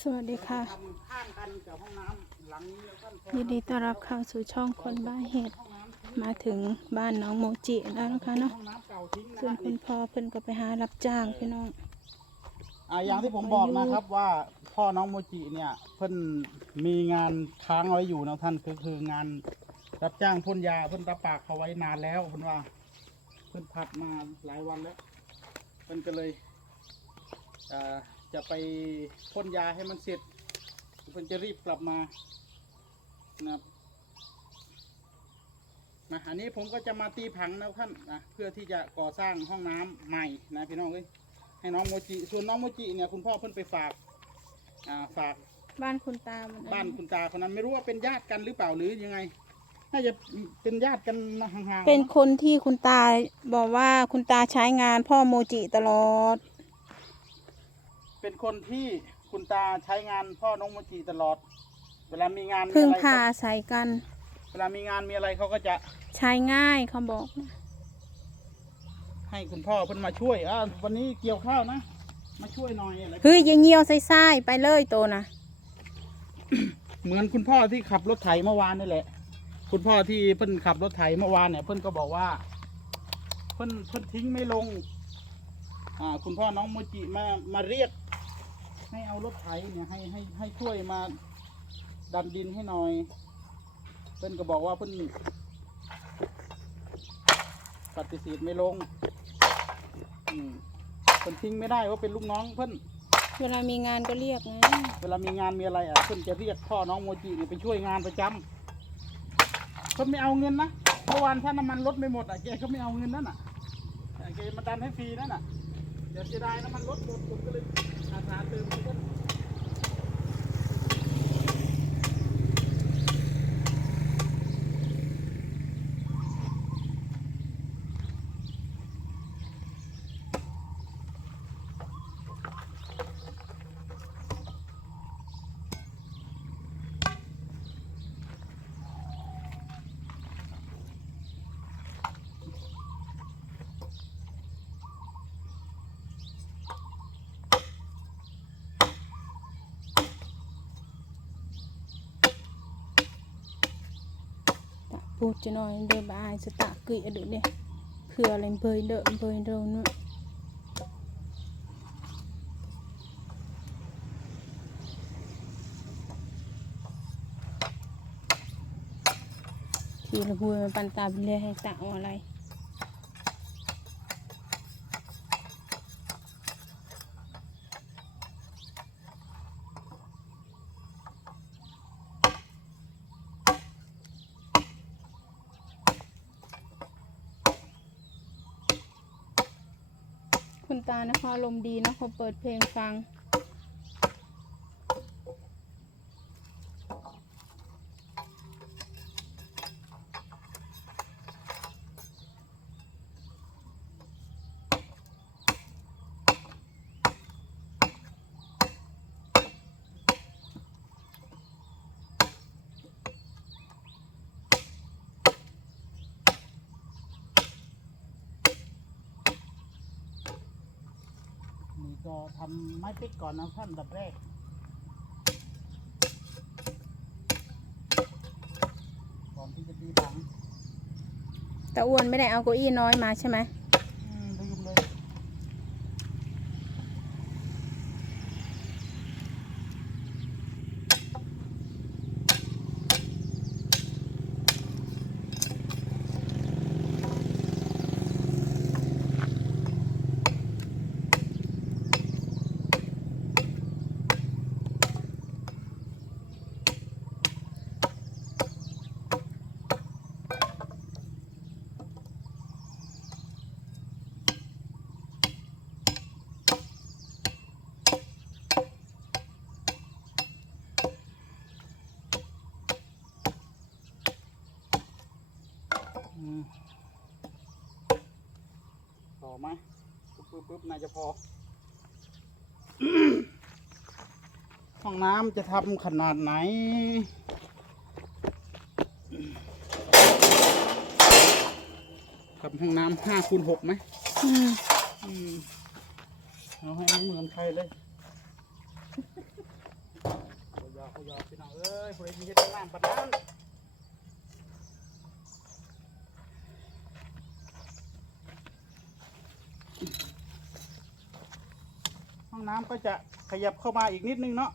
สวัสดีค่ะทำข้างกันกับห้องน้ำหลังนี้แล้วก็พอยินดีต้อนรับเข้าสู่ช่องคนบ้าเห็ด มาถึงบ้านน้องโมจิแล้วนะคะเนาะห้องน้ำเก่าทิ้งนะส่วนคุณพ่อเพิ่นก็ไปหารับจ้างพี่น้อง อ่าอย่างที่ผมบอกนะครับว่าพ่อน้องโมจิเนี่ยเพิ่นมีงานค้างไว้อยู่นะท่านคือคืองานรับจ้างพ่นยาเพิ่นรับปากเขาไว้นานแล้วเพิ่นว่า เพิ่นพัดมาหลายวันแล้ว เพิ่นก็เลยอ่า จะไปพ่นยาให้มันเสร็จเพิ่นจะรีบกลับมานะครับนะอันนี้ผมก็จะมาตีผังนะท่านนะเพื่อที่จะก่อสร้างห้องน้ำใหม่นะพี่น้องเอ้ยให้น้องโมจิส่วนน้องโมจิเนี่ยคุณพ่อเพิ่นไปฝากอ่าฝากบ้านคุณตามันบ้านคุณตาคนนั้นไม่รู้ว่าเป็นญาติกันหรือเปล่าหรือยังไง น่าจะเป็นญาติกันห่างๆเป็นคนที่คุณตาบอกว่าคุณตาใช้งานพ่อโมจิตลอด เป็นคนที่คุณตาใช้งานพ่อน้องโมจิตลอด เวลามีงานมีพึ่งอะไรพาอาศัยกัน เวลามีงานมีอะไรเขาก็จะใช้ง่ายเขาบอกนะให้คุณพ่อเพิ่นมาช่วยอ่าวันนี้เกี่ยวข้าวนะ มาช่วยหน่อยอะไรเฮ้ยอยาเงียวใส่ๆไปเลยโตนะเหมือนคุณพ่อที่ขับรถไถเมื่อวานนี่แหละ คุณพ่อที่เพิ่นขับรถไถเมื่อวานเนี่ย เพิ่นก็บอกว่า เพิ่นเพิ่นทิ้งไม่ลง อ่า คุณพ่อน้องโมจิมามาเรียก ให้เอารถไถเนี่ยให้ให้ให้ช่วยมาดันดินให้หน่อย เพิ่นก็บอกว่าเพิ่นปฏิเสธไม่ลง อืมเพิ่นทิ้งไม่ได้ว่าเป็นลูกน้องเพิ่นเวลามีงานก็เรียกไงเวลามีงานมีอะไรอะเพิ่นจะเรียกพ่อน้องโมจิเนี่ยไปช่วยงานประจำเพิ่นไม่เอาเงินนะเมื่อวานถ้าน้ำมันลดไม่หมดอะแกก็ไม่เอาเงินนั่นอะแต่แกมาดันให้ฟรีนั่นอะเดี๋ยวเสียดายน้ำมันลดหมดผมก็เลย อาสาเติม ให้เพิ่นตะพูดจะหน่อยเดินบอายสตะกุยอะไรเนี่ยเผื่ออะไรเบยเดอะเบยเดอะนู่นทีละบัวมันปัน ตานะคะลมดีนะพะเปิดเพลงฟัง จะทำไม้ติ๊กก่อนนะท่านดับแรก ก่อนที่จะตีถังตาอ้วนไม่ได้เอาเก้าอี้น้อยมาใช่ไหม อไหมปึ๊บปึ๊บปึ๊บน่าจะพอ ห้องน้ำจะทำขนาดไหน ทำห้องน้ำห้าคูณหกไหมอืมอืมเอาให้ไม่เหมือนใครเลยยอกพี่น้องเอ้ยผู้ใดมีเฮ็ดน้ำปัดนั้นห้ น้ำก็จะขยับเข้ามาอีกนิดนึงเนาะ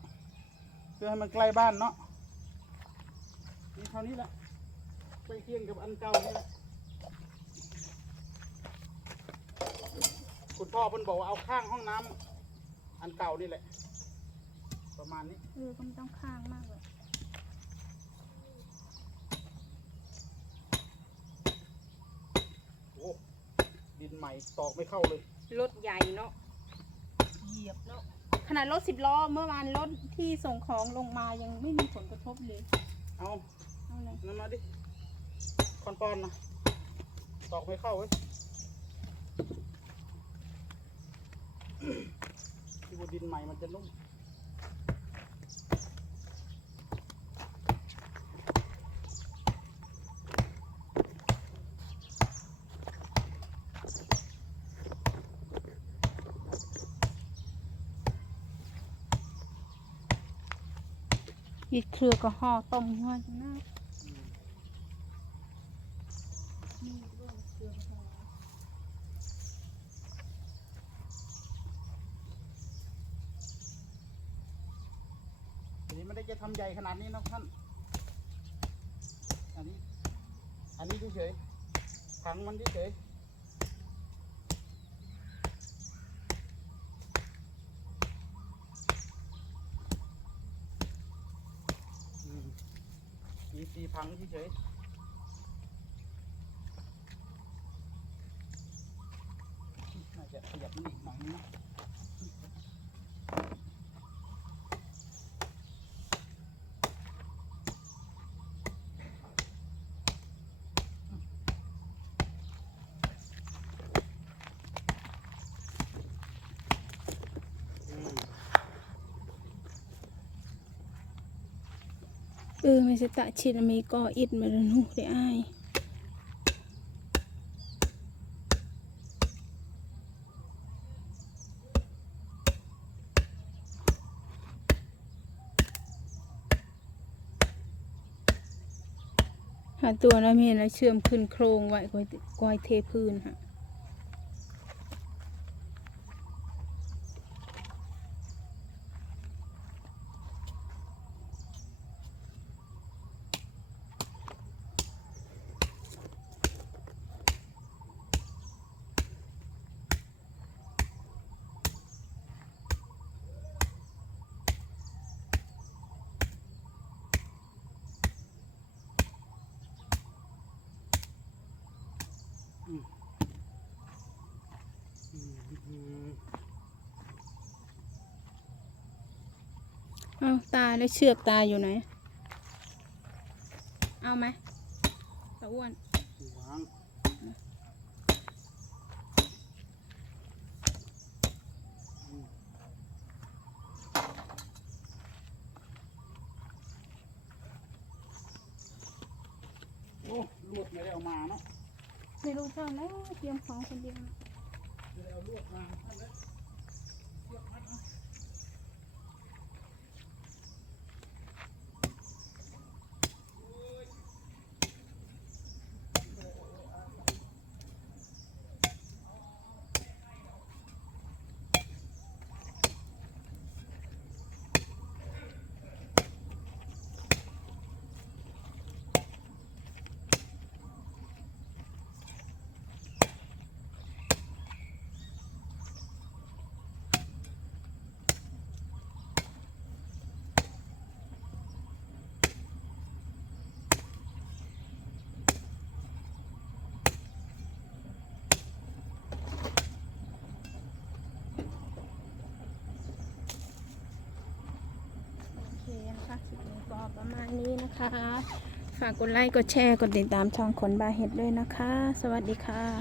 เพื่อให้มันใกล้บ้านเนาะนี่เท่านี้แหละไปเคียงกับอันเก่านี่แหละคุณพ่อเพิ่นบอกว่าเอาข้างห้องน้ำอันเก่านี่แหละ ประมาณนี้ เออก็ไม่ต้องข้างมากเลยโอ้ดินใหม่ตอกไม่เข้าเลย รถใหญ่เนาะเห ยียบเนาะขนาดรถสิบล้อเมื่อวานรถที่ส่งของลงมายังไม่มีผลกระทบเลยเอาเอาเลยนั่นมาดิคอนปอนนะตอกไม่เข้าเว้ยที่ว่าดินใหม่มันจะนุ่ม ยีดเครือก็ห่อต้มหัวจังนะอืมนี่ด้วยเครือห่อทีนี้ไม่ได้จะทำใหญ่ขนาดนี้นะท่าน อันนี้ อันนี้เฉยๆถังมันเฉยๆ มีพังเฉยน่าจะขยับมันอีกหน่อยนะ เออไม่ใช่ตะชิดมีก่ออิดมาแล้วนูได้อายหาตัวนะเมียนะเชื่อมขึ้นโครงไว้กอยกอยเทพื้นฮะ อืมอืม เอาตาแล้วเชือกตาอยู่ไหน เอาไหมตาอ้วนวางอืมโอ้ลวดไม่ได้เอามาเนาะไม่รู้เท่าแล้วเตรียมของคนเดียว ไม่ได้เอาลวดมาท่านเลยเชือกมัดเอาโอเคนะคะคลิปนี้ก็ ประมาณนี้นะคะ ฝากกดไลค์ กดแชร์ กดติดตามช่องขนบาเห็ดด้วยนะคะ สวัสดีค่ะ